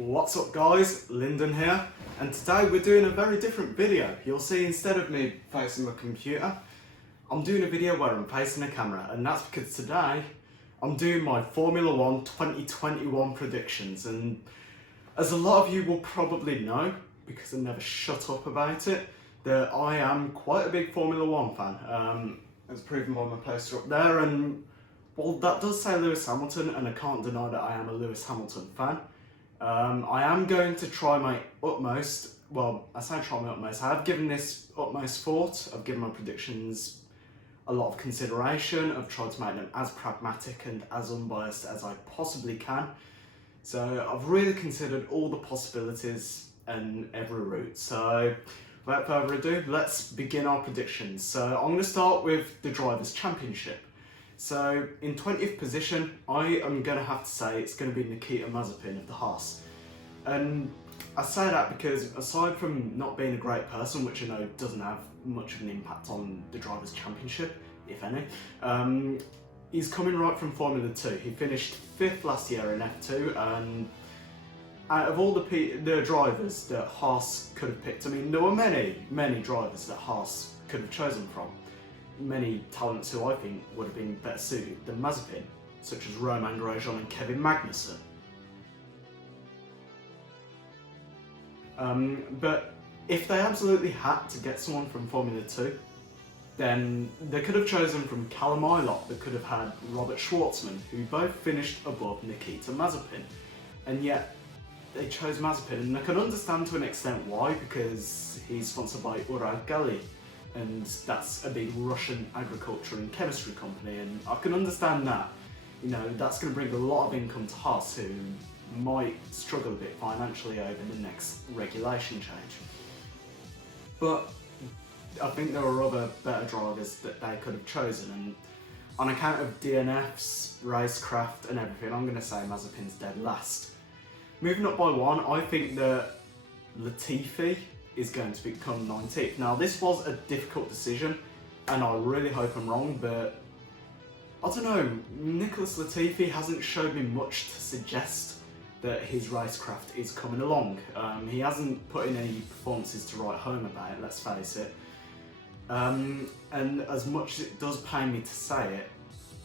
What's up guys, Lyndon here, and today we're doing a very different video. You'll see instead of me facing my computer, I'm doing a video where I'm facing a camera, and that's because today I'm doing my Formula 1 2021 predictions. And as a lot of you will probably know, because I never shut up about it, that I am quite a big Formula 1 fan, as proven by my poster up there. And well, that does say Lewis Hamilton, and I can't deny that I am a Lewis Hamilton fan. I am going to try my utmost. Well, I say try my utmost. I have given this utmost thought. I've given my predictions a lot of consideration. I've tried to make them as pragmatic and as unbiased as I possibly can. So I've really considered all the possibilities and every route. So without further ado, let's begin our predictions. So I'm going to start with the Drivers' Championship. So in 20th position, I am going to have to say it's going to be Nikita Mazepin of the Haas. And I say that because aside from not being a great person, which I know doesn't have much of an impact on the Drivers' Championship, if any, he's coming right from Formula 2. He finished 5th last year in F2, and out of all the drivers that Haas could have picked, I mean, there were many drivers that Haas could have chosen from. Many talents who I think would have been better suited than Mazepin, such as Romain Grosjean and Kevin Magnussen. But if they absolutely had to get someone from Formula 2, then they could have chosen from Callum Ilott. They could have had Robert Schwartzman, who both finished above Nikita Mazepin. And yet, they chose Mazepin, and I can understand to an extent why, because he's sponsored by Uralkali, and that's a big Russian agriculture and chemistry company, and I can understand that. You know, that's going to bring a lot of income to Haas, who might struggle a bit financially over the next regulation change. But I think there are other better drivers that they could have chosen, and on account of DNFs, racecraft and everything, I'm going to say Mazepin's dead last. Moving up by one, I think that Latifi is going to become 19th. Now, this was a difficult decision, and I really hope I'm wrong, but I don't know, Nicholas Latifi hasn't showed me much to suggest that his racecraft is coming along. He hasn't put in any performances to write home about it, let's face it. And as much as it does pain me to say it,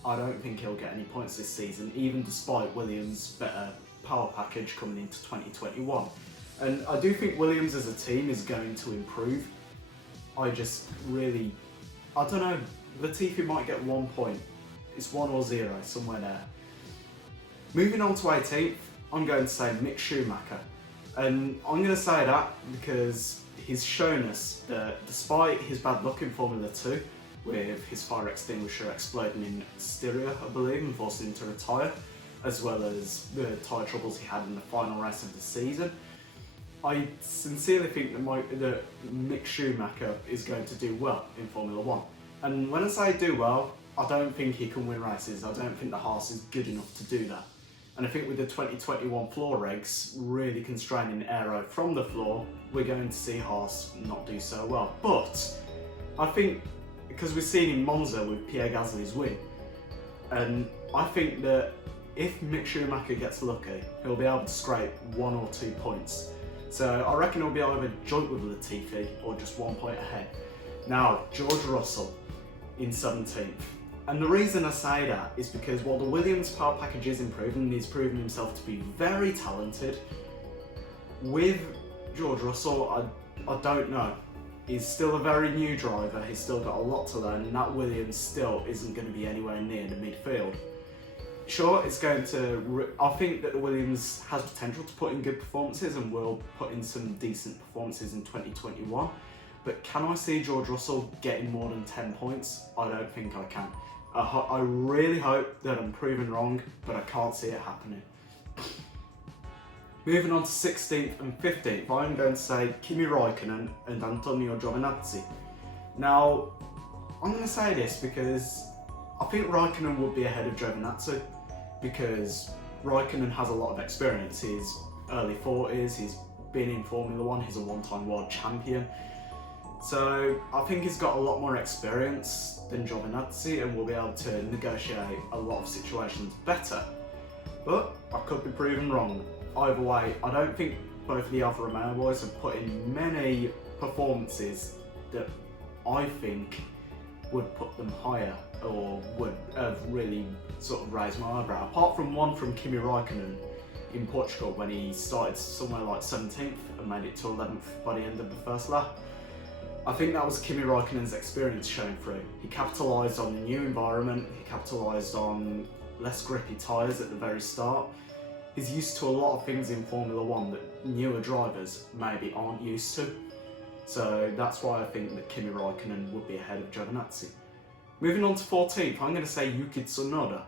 I don't think he'll get any points this season, even despite Williams' better power package coming into 2021. And I do think Williams as a team is going to improve. I just really, I don't know, Latifi might get 1 point. It's 1 or 0, somewhere there. Moving on to 18th, I'm going to say Mick Schumacher. And I'm going to say that because he's shown us that despite his bad luck in Formula 2, with his fire extinguisher exploding in Styria, I believe, and forcing him to retire, as well as the tyre troubles he had in the final race of the season, I sincerely think that Mick Schumacher is going to do well in Formula 1. And when I say do well, I don't think he can win races. I don't think the Haas is good enough to do that. And I think with the 2021 floor regs really constraining aero from the floor, we're going to see Haas not do so well. But I think, because we've seen in Monza with Pierre Gasly's win, and I think that if Mick Schumacher gets lucky, he'll be able to scrape 1 or 2 points. So I reckon he'll be either joint with Latifi or just 1 point ahead. Now, George Russell in 17th. And the reason I say that is because while the Williams power package is improving, and he's proven himself to be very talented, with George Russell, I don't know. He's still a very new driver, he's still got a lot to learn, and that Williams still isn't going to be anywhere near the midfield. Sure, it's going to, I think that the Williams has potential to put in good performances and will put in some decent performances in 2021, but can I see George Russell getting more than 10 points? I don't think I can. I really hope that I'm proven wrong, but I can't see it happening. Moving on to 16th and 15th, I'm going to say Kimi Räikkönen and Antonio Giovinazzi. Now, I'm going to say this because I think Räikkönen would be ahead of Giovinazzi, because Räikkönen has a lot of experience. He's early 40s, he's been in Formula 1, he's a one-time world champion. So I think he's got a lot more experience than Giovinazzi and will be able to negotiate a lot of situations better. But I could be proven wrong. either way, I don't think both of the Alfa Romeo boys have put in many performances that I think would put them higher or would have really sort of raised my eyebrow. Apart from one from Kimi Raikkonen in Portugal when he started somewhere like 17th and made it to 11th by the end of the first lap. I think that was Kimi Raikkonen's experience showing through. He capitalised on the new environment, he capitalised on less grippy tyres at the very start. He's used to a lot of things in Formula 1 that newer drivers maybe aren't used to. So that's why I think that Kimi Raikkonen would be ahead of Giovinazzi. Moving on to 14th, I'm going to say Yuki Tsunoda.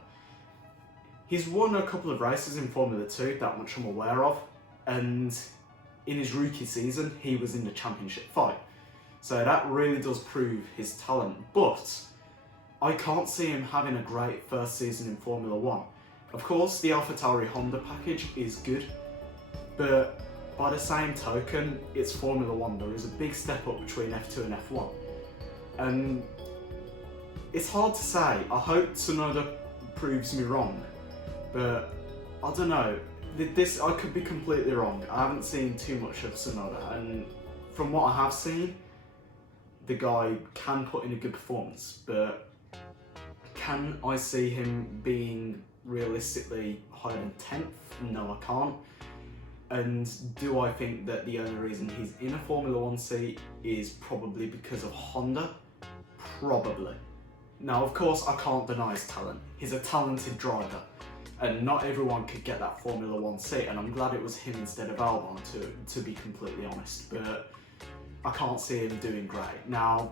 He's won a couple of races in Formula 2, that much I'm aware of, and in his rookie season he was in the championship fight. So that really does prove his talent, but I can't see him having a great first season in Formula 1. Of course, the AlphaTauri Honda package is good, but by the same token, it's Formula 1. There is a big step up between F2 and F1. And it's hard to say. I hope Tsunoda proves me wrong, but I don't know. I could be completely wrong. I haven't seen too much of Tsunoda, and from what I have seen, the guy can put in a good performance, but can I see him being realistically higher than 10th? No, I can't. And do I think that the only reason he's in a Formula 1 seat is probably because of Honda? Probably. Now, of course, I can't deny his talent. He's a talented driver, and not everyone could get that Formula 1 seat, and I'm glad it was him instead of Albon, to be completely honest, but I can't see him doing great. Now,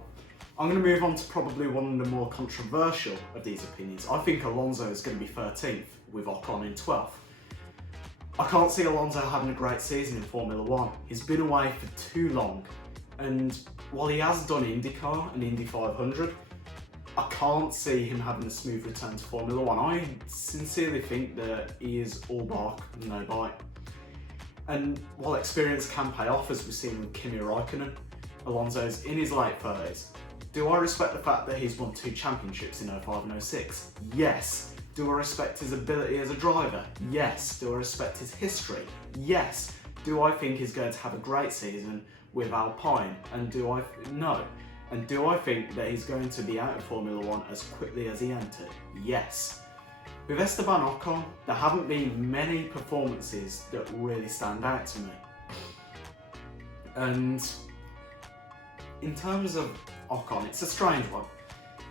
I'm going to move on to probably one of the more controversial of these opinions. I think Alonso is going to be 13th, with Ocon in 12th. I can't see Alonso having a great season in Formula 1. He's been away for too long, and while he has done IndyCar and Indy 500, I can't see him having a smooth return to Formula 1. I sincerely think that he is all bark, no bite. And while experience can pay off, as we've seen with Kimi Raikkonen, Alonso's in his late 30s. Do I respect the fact that he's won 2 championships in 05 and 06? Yes. Do I respect his ability as a driver? Yes. Do I respect his history? Yes. Do I think he's going to have a great season with Alpine? No. And do I think that he's going to be out of Formula 1 as quickly as he entered? Yes. With Esteban Ocon, there haven't been many performances that really stand out to me. And in terms of Ocon, it's a strange one.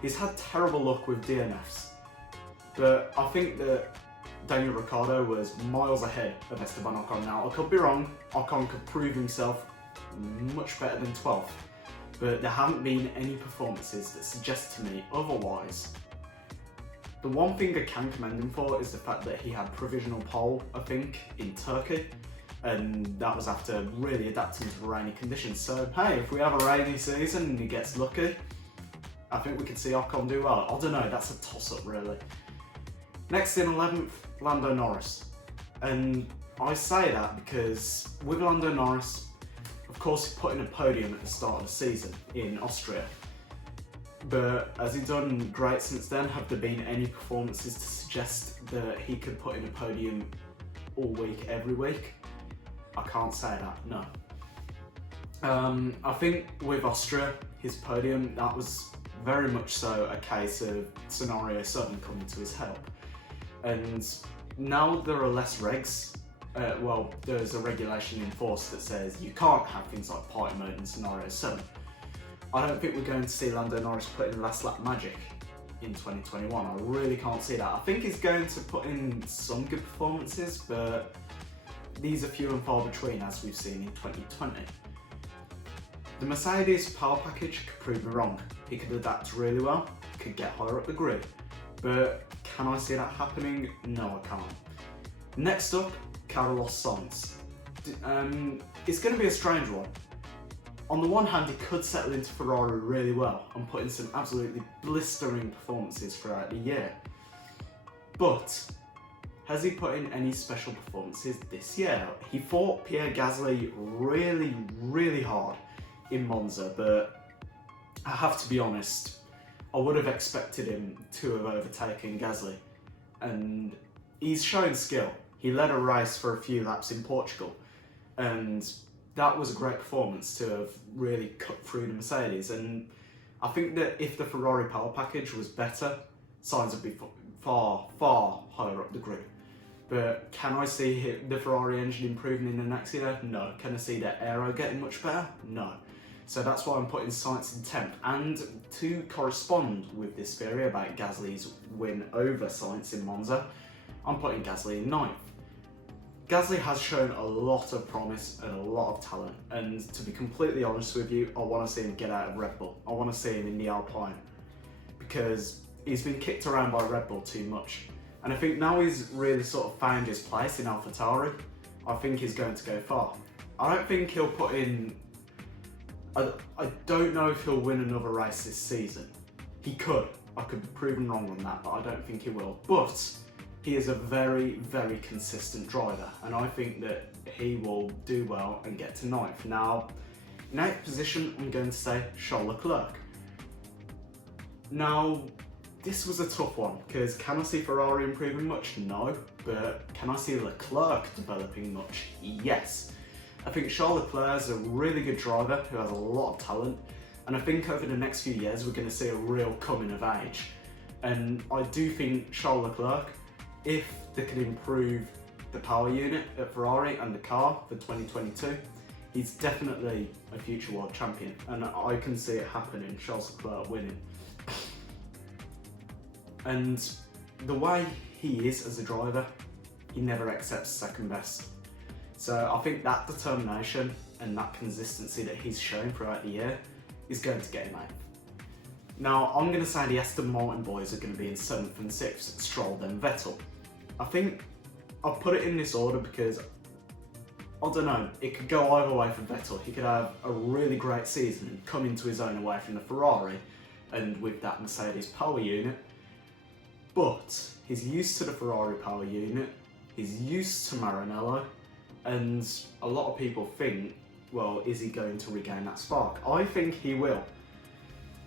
He's had terrible luck with DNFs, but I think that Daniel Ricciardo was miles ahead of Esteban Ocon. Now, I could be wrong. Ocon could prove himself much better than 12th, but there haven't been any performances that suggest to me otherwise. The one thing I can commend him for is the fact that he had provisional pole, I think, in Turkey, and that was after really adapting to the rainy conditions. So hey, if we have a rainy season and he gets lucky, I think we could see Ocon do well. I don't know, that's a toss-up really. Next in 11th, Lando Norris. And I say that because with Lando Norris, of course he put in a podium at the start of the season in Austria. But has he done great since then? Have there been any performances to suggest that he could put in a podium all week, every week? I can't say that, no. I think with Austria, his podium, that was very much so a case of scenario 7 coming to his help. And now there are less regs. There's a regulation in force that says you can't have things like party mode in scenario 7. I don't think we're going to see Lando Norris put in last lap magic in 2021. I really can't see that. I think he's going to put in some good performances, but these are few and far between, as we've seen in 2020. The Mercedes power package could prove me wrong. He could adapt really well, could get higher up the grid, but can I see that happening? No, I can't. Next up, Carlos Sainz. It's going to be a strange one. On the one hand, he could settle into Ferrari really well and put in some absolutely blistering performances throughout the year. But has he put in any special performances this year? He fought Pierre Gasly really, really hard in Monza, but I have to be honest, I would have expected him to have overtaken Gasly. And he's shown skill. He led a race for a few laps in Portugal, and that was a great performance to have really cut through the Mercedes. And I think that if the Ferrari power package was better, Sainz would be far, far higher up the grid. But can I see the Ferrari engine improving in the next year? No. Can I see their aero getting much better? No. So that's why I'm putting Sainz in 10th. And to correspond with this theory about Gasly's win over Sainz in Monza, I'm putting Gasly in 9th. Gasly has shown a lot of promise and a lot of talent, and to be completely honest with you, I want to see him get out of Red Bull. I want to see him in the Alpine, because he's been kicked around by Red Bull too much. And I think now he's really sort of found his place in AlphaTauri, I think he's going to go far. I don't think he'll put in... I don't know if he'll win another race this season. He could. I could be proven wrong on that, but I don't think he will. But he is a very, very consistent driver, and I think that he will do well and get to 9th. Now, in 8th position, I'm going to say Charles Leclerc. Now, this was a tough one, because can I see Ferrari improving much? No. But can I see Leclerc developing much? Yes. I think Charles Leclerc is a really good driver who has a lot of talent, and I think over the next few years we're going to see a real coming of age. And I do think Charles Leclerc, if they can improve the power unit at Ferrari and the car for 2022, he's definitely a future world champion, and I can see it happening, Charles Leclerc winning. And the way he is as a driver, he never accepts second best. So I think that determination and that consistency that he's shown throughout the year is going to get him out. Now, I'm going to say the Aston Martin boys are going to be in 7th and 6th, Stroll then Vettel. I think I've put it in this order because, I don't know, it could go either way for Vettel. He could have a really great season and come into his own away from the Ferrari and with that Mercedes power unit, but he's used to the Ferrari power unit, he's used to Maranello, and a lot of people think, well, is he going to regain that spark? I think he will.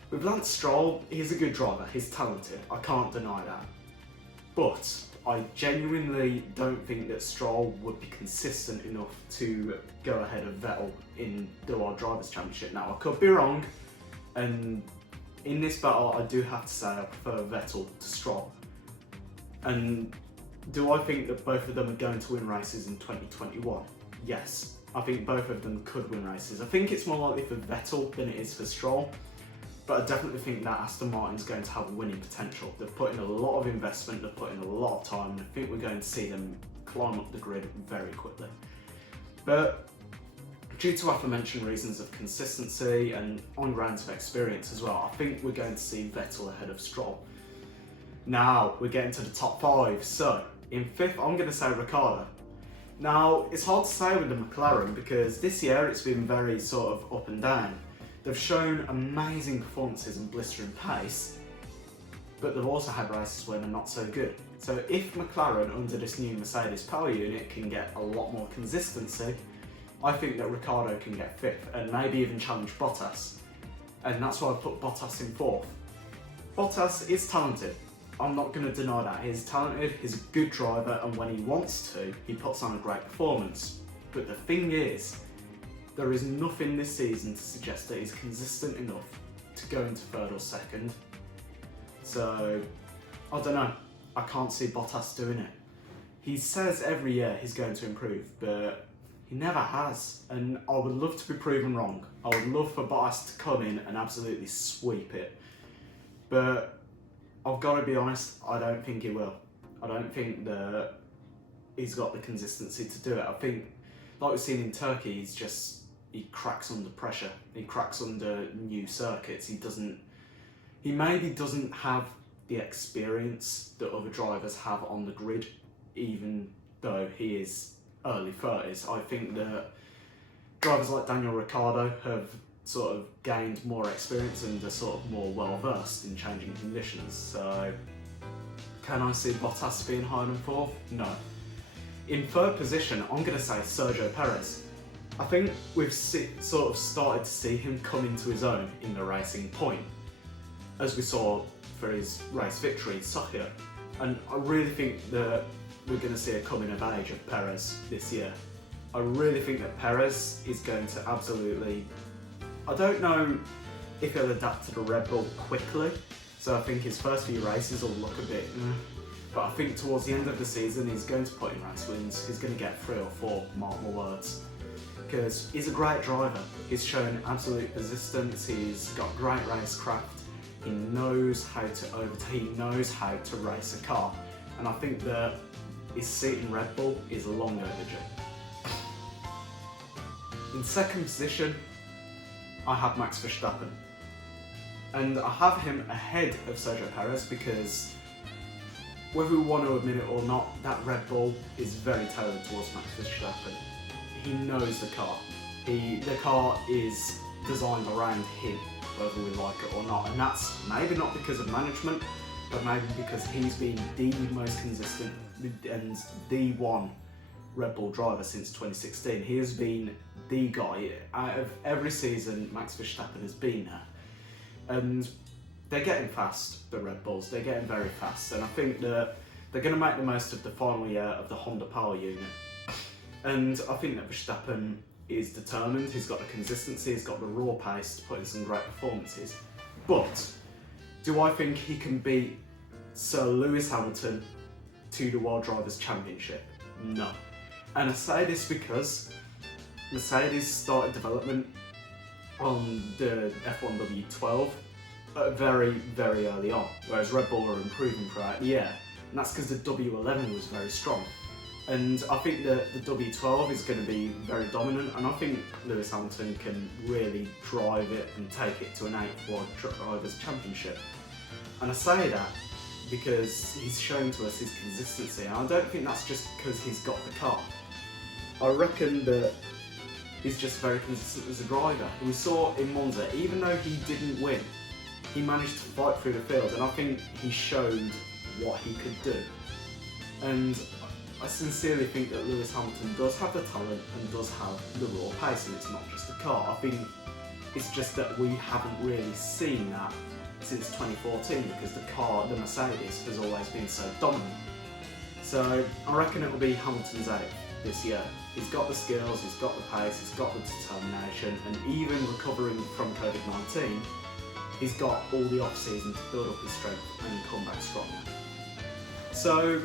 With Lance Stroll, he's a good driver, he's talented, I can't deny that. But I genuinely don't think that Stroll would be consistent enough to go ahead of Vettel in the World Drivers' Championship. Now, I could be wrong, and in this battle I do have to say I prefer Vettel to Stroll. And do I think that both of them are going to win races in 2021? Yes, I think both of them could win races. I think it's more likely for Vettel than it is for Stroll, but I definitely think that Aston Martin's going to have winning potential. They've put in a lot of investment, they've put in a lot of time, and I think we're going to see them climb up the grid very quickly. But due to aforementioned reasons of consistency and on grounds of experience as well, I think we're going to see Vettel ahead of Stroll. Now, we're getting to the top 5, so in 5th, I'm going to say Ricciardo. Now, it's hard to say with the McLaren because this year it's been very sort of up and down. They've shown amazing performances and blistering pace, but they've also had races where they're not so good. So if McLaren under this new Mercedes power unit can get a lot more consistency, I think that Ricciardo can get 5th and maybe even challenge Bottas. And that's why I put Bottas in 4th. Bottas is talented. I'm not going to deny that. He's talented, he's a good driver, and when he wants to, he puts on a great performance. But the thing is, there is nothing this season to suggest that he's consistent enough to go into 3rd or 2nd. So, I don't know. I can't see Bottas doing it. He says every year he's going to improve, but he never has. And I would love to be proven wrong. I would love for Bottas to come in and absolutely sweep it. But I've got to be honest, I don't think he will. I don't think that he's got the consistency to do it. I think, like we've seen in Turkey, he cracks under pressure. He cracks under new circuits. He maybe doesn't have the experience that other drivers have on the grid, even though he is early 30s. I think that drivers like Daniel Ricciardo have sort of gained more experience and are sort of more well versed in changing conditions. So can I see Bottas being higher than 4th? No. In 3rd position, I'm going to say Sergio Perez. I think we've sort of started to see him come into his own in the Racing Point, as we saw for his race victory in Sochi. And I really think that we're going to see a coming of age of Perez this year. I really think that Perez is going to absolutely... I don't know if he'll adapt to the Red Bull quickly, so I think his first few races will look a bit... But I think towards the end of the season he's going to put in race wins. He's going to get 3 or 4, mark my words. Because he's a great driver. He's shown absolute persistence, he's got great racecraft, he knows how to overtake, he knows how to race a car. And I think that his seat in Red Bull is long overdue. In second position, I have Max Verstappen. And I have him ahead of Sergio Perez because whether we want to admit it or not, that Red Bull is very tailored towards Max Verstappen. He knows the car. The car is designed around him, whether we like it or not. And that's maybe not because of management, but maybe because he's been the most consistent and the one Red Bull driver since 2016. He has been the guy. Out of every season Max Verstappen has been there. And they're getting fast, the Red Bulls. They're getting very fast. And I think that they're going to make the most of the final year of the Honda power unit. And I think that Verstappen is determined, he's got the consistency, he's got the raw pace to put in some great performances. But do I think he can beat Sir Lewis Hamilton to the World Drivers' Championship? No. And I say this because Mercedes started development on the F1 W12 very, very early on, whereas Red Bull were improving throughout the year. And that's because the W11 was very strong. And I think that the W12 is going to be very dominant, and I think Lewis Hamilton can really drive it and take it to an 8th World Drivers' Championship. And I say that because he's shown to us his consistency, and I don't think that's just because he's got the car. I reckon that he's just very consistent as a driver. We saw in Monza, even though he didn't win, he managed to fight through the field, and I think he showed what he could do. And I sincerely think that Lewis Hamilton does have the talent and does have the raw pace, and it's not just the car. I think it's just that we haven't really seen that since 2014 because the car, the Mercedes, has always been so dominant. So I reckon it will be Hamilton's 8th this year. He's got the skills, he's got the pace, he's got the determination, and even recovering from COVID-19, he's got all the off-season to build up his strength and come back stronger. So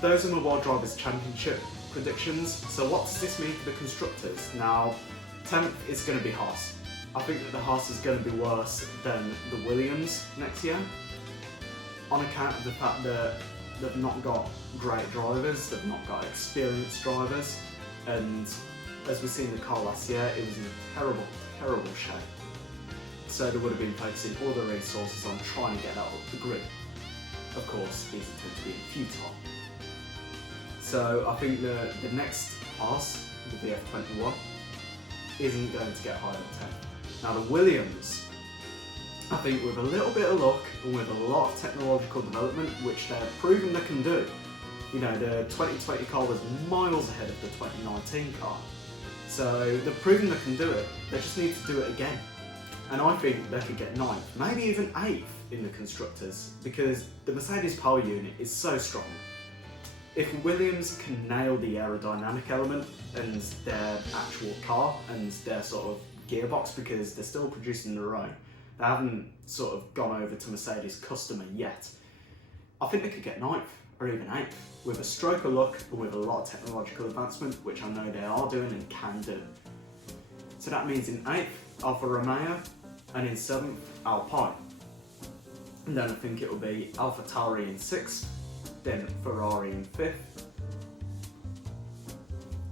those are my World Drivers' Championship predictions. So what does this mean for the constructors? Now, 10th is going to be Haas. I think that the Haas is going to be worse than the Williams next year on account of the fact that they've not got great drivers, they've not got experienced drivers, and as we seen in the car last year, it was in a terrible, terrible shape. So they would have been focusing all their resources on trying to get that up the grid. Of course, these tend to be futile. So I think the next Haas, the BF21, isn't going to get higher than 10. Now the Williams, I think with a little bit of luck and with a lot of technological development, which they're proving they can do, you know, the 2020 car was miles ahead of the 2019 car. So they're proving they can do it, they just need to do it again. And I think they could get 9th, maybe even 8th in the constructors, because the Mercedes power unit is so strong. If Williams can nail the aerodynamic element and their actual car and their sort of gearbox, because they're still producing their own, they haven't sort of gone over to Mercedes customer yet, I think they could get 9th or even 8th with a stroke of luck and with a lot of technological advancement, which I know they are doing and can do. So that means in 8th, Alfa Romeo, and in 7th, Alpine. And then I think it will be AlphaTauri in 6th, then Ferrari in 5th.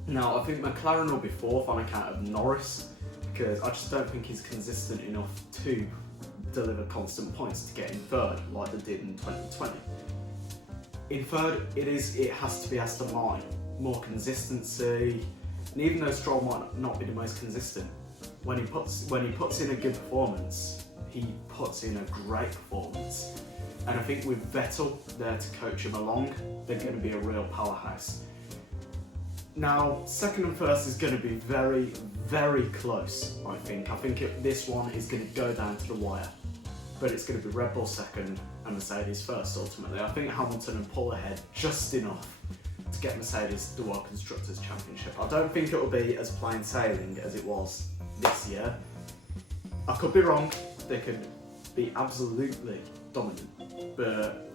Now I think McLaren will be 4th on account of Norris, because I just don't think he's consistent enough to deliver constant points to get in 3rd like they did in 2020. In 3rd, it has to be Aston Martin. More consistency, and even though Stroll might not be the most consistent, when he puts in a good performance, he puts in a great performance. And I think with Vettel there to coach him along, they're going to be a real powerhouse. Now, 2nd and 1st is going to be very, very close, I think. This one is going to go down to the wire. But it's going to be Red Bull 2nd and Mercedes 1st ultimately. I think Hamilton will pull ahead just enough to get Mercedes the World Constructors' Championship. I don't think it will be as plain sailing as it was this year. I could be wrong, they could be absolutely dominant, but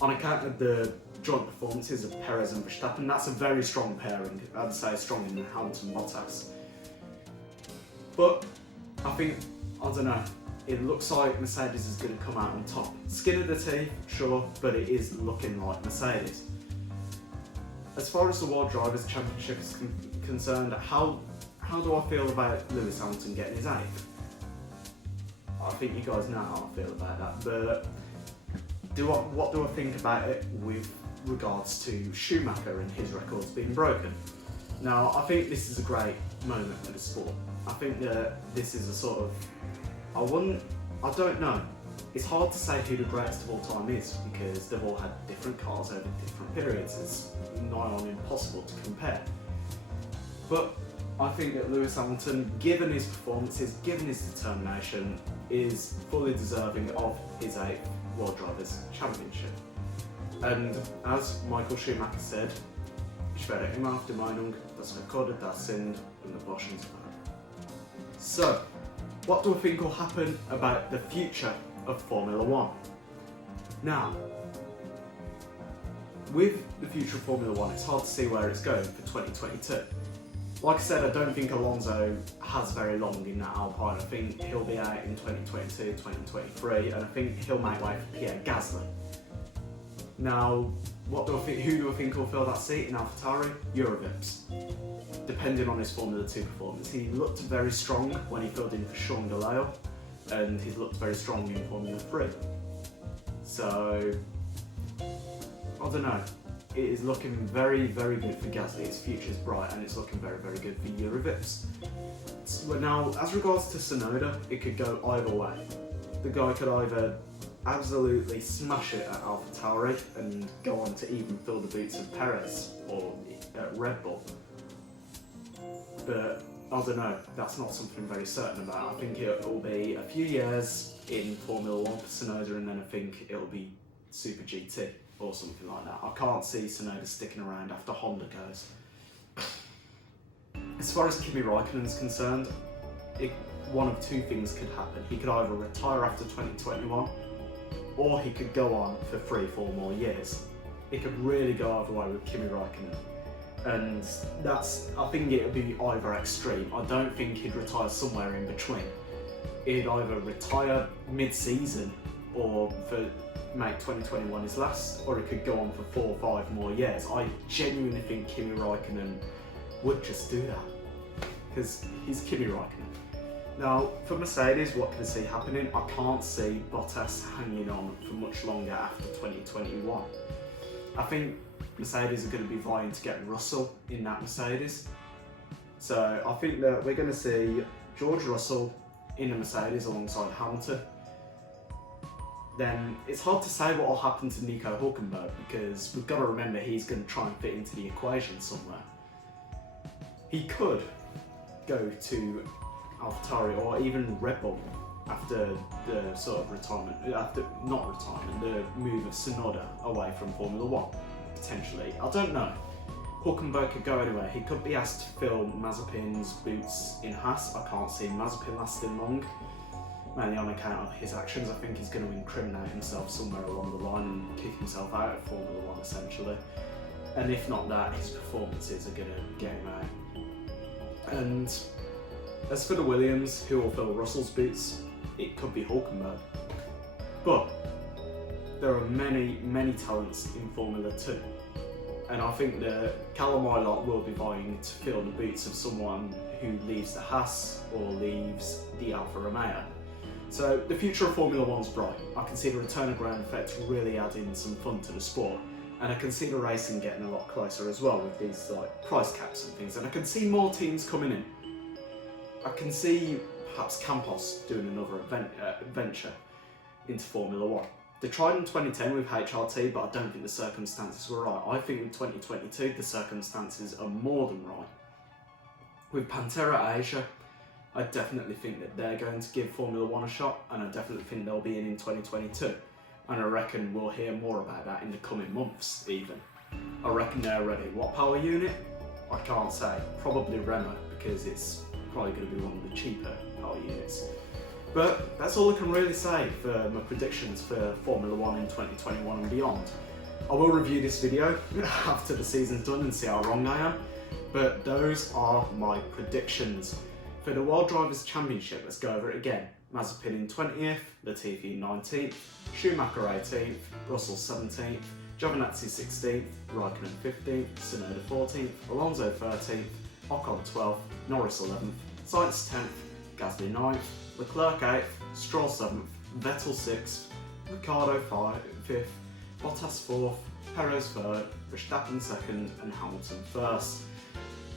on account of the joint performances of Perez and Verstappen, that's a very strong pairing. I'd say stronger than Hamilton and Bottas. But I think, I don't know, it looks like Mercedes is going to come out on top. Skin of the teeth, sure, but it is looking like Mercedes. As far as the World Drivers' Championship is concerned, how do I feel about Lewis Hamilton getting his 8th? I think you guys know how I feel about that, but what do I think about it with regards to Schumacher and his records being broken? Now, I think this is a great moment for the sport. I think that this is a sort of, I don't know. It's hard to say who the greatest of all time is because they've all had different cars over different periods. It's nigh on impossible to compare. But I think that Lewis Hamilton, given his performances, given his determination, is fully deserving of his 8th World Drivers' Championship. And as Michael Schumacher said, ich werde immer auf der Meinung, dass Rekorde das sind und der Boschen zu bleiben. So, what do I think will happen about the future of Formula One? Now, with the future of Formula One, it's hard to see where it's going for 2022. Like I said, I don't think Alonso has very long in that Alpine. I think he'll be out in 2022, 2023, and I think he'll make way for Pierre Gasly. Now, what do I think? Who do I think will fill that seat in AlphaTauri? Eurovips. Depending on his Formula 2 performance, he looked very strong when he filled in for Sean DeLeo, and he's looked very strong in Formula 3. So, I don't know. It is looking very, very good for Gasly. His future's bright, and it's looking very, very good for Eurovips. So now, as regards to Tsunoda, it could go either way. The guy could either absolutely smash it at AlphaTauri and go on to even fill the boots of Perez or Red Bull. But I don't know, that's not something I'm very certain about. I think it will be a few years in Formula 1 for Tsunoda, and then I think it'll be Super GT or something like that. I can't see Tsunoda sticking around after Honda goes. As far as Kimi Raikkonen's concerned, one of two things could happen. He could either retire after 2021, or he could go on for 3-4 more years. It could really go either way with Kimi Raikkonen. And I think it would be either extreme. I don't think he'd retire somewhere in between. He'd either retire mid-season or make 2021 his last, or he could go on for 4 or 5 more years. I genuinely think Kimi Raikkonen would just do that, because he's Kimi Raikkonen. Now, for Mercedes, what can I see happening? I can't see Bottas hanging on for much longer after 2021. I think Mercedes are going to be vying to get Russell in that Mercedes. So I think that we're going to see George Russell in a Mercedes alongside Hamilton. Then it's hard to say what will happen to Nico Hülkenberg, because we've got to remember he's going to try and fit into the equation somewhere. He could go to AlphaTauri or even Red Bull after the sort of retirement, the move of Tsunoda away from Formula 1, potentially. I don't know. Hülkenberg could go anywhere. He could be asked to fill Mazepin's boots in Haas. I can't see Mazepin lasting long, mainly on account of his actions. I think he's going to incriminate himself somewhere along the line and kick himself out of Formula 1 essentially. And if not that, his performances are going to get him out. And as for the Williams, who will fill Russell's boots, it could be Hülkenberg. But there are many, many talents in Formula 2. And I think that Callum Ilott will be vying to fill the boots of someone who leaves the Haas or leaves the Alfa Romeo. So the future of Formula 1's bright. I can see the return of ground effect really adding some fun to the sport. And I can see the racing getting a lot closer as well with these price caps and things. And I can see more teams coming in. I can see perhaps Campos doing another venture into Formula 1. They tried in 2010 with HRT, but I don't think the circumstances were right. I think in 2022 the circumstances are more than right. With Pantera Asia, I definitely think that they're going to give Formula 1 a shot, and I definitely think they'll be in 2022. And I reckon we'll hear more about that in the coming months even. I reckon they're ready. What power unit? I can't say. Probably Renault, because it's probably going to be one of the cheaper power units. But that's all I can really say for my predictions for Formula 1 in 2021 and beyond. I will review this video after the season's done and see how wrong I am, but those are my predictions. For the World Drivers' Championship, let's go over it again. Mazepin in 20th, Latifi in 19th, Schumacher 18th, Russell 17th, Giovinazzi 16th, Raikkonen 15th, Tsunoda 14th, Alonso 13th, Ocon 12th, Norris 11th, Sainz 10th, Gasly 9th, Leclerc 8th, Stroll 7th, Vettel 6th, Ricciardo 5th, Bottas 4th, Perez 3rd, Verstappen 2nd and Hamilton 1st.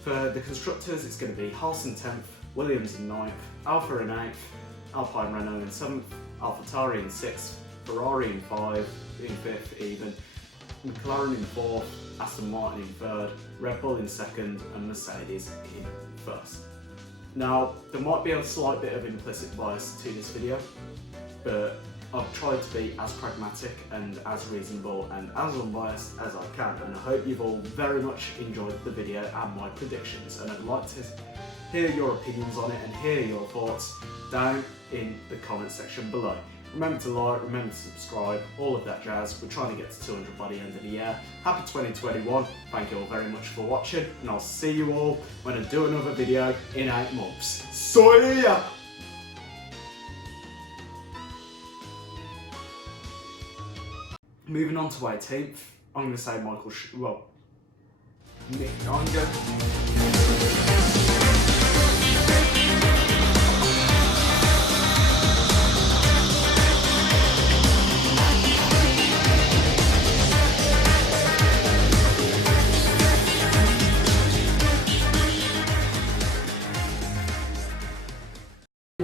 For the constructors, it's going to be Haas in 10th, Williams in 9th, Alfa in 8th, Alpine Renault in 7th, AlphaTauri in 6th, Ferrari in 5th, in 5th even, McLaren in 4th, Aston Martin in 3rd, Red Bull in 2nd and Mercedes in 1st. Now, there might be a slight bit of implicit bias to this video, but I've tried to be as pragmatic and as reasonable and as unbiased as I can, and I hope you've all very much enjoyed the video and my predictions, and I'd like to hear your opinions on it and hear your thoughts down in the comment section below. Remember to like, remember to subscribe, all of that jazz. We're trying to get to 200 by the end of the year. Happy 2021, thank you all very much for watching, and I'll see you all when I do another video in 8 months. See ya! Moving on to 18th, I'm going to say Nick, I'm going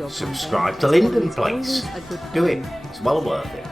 Subscribe to Linden, please. Do it. It's well worth it.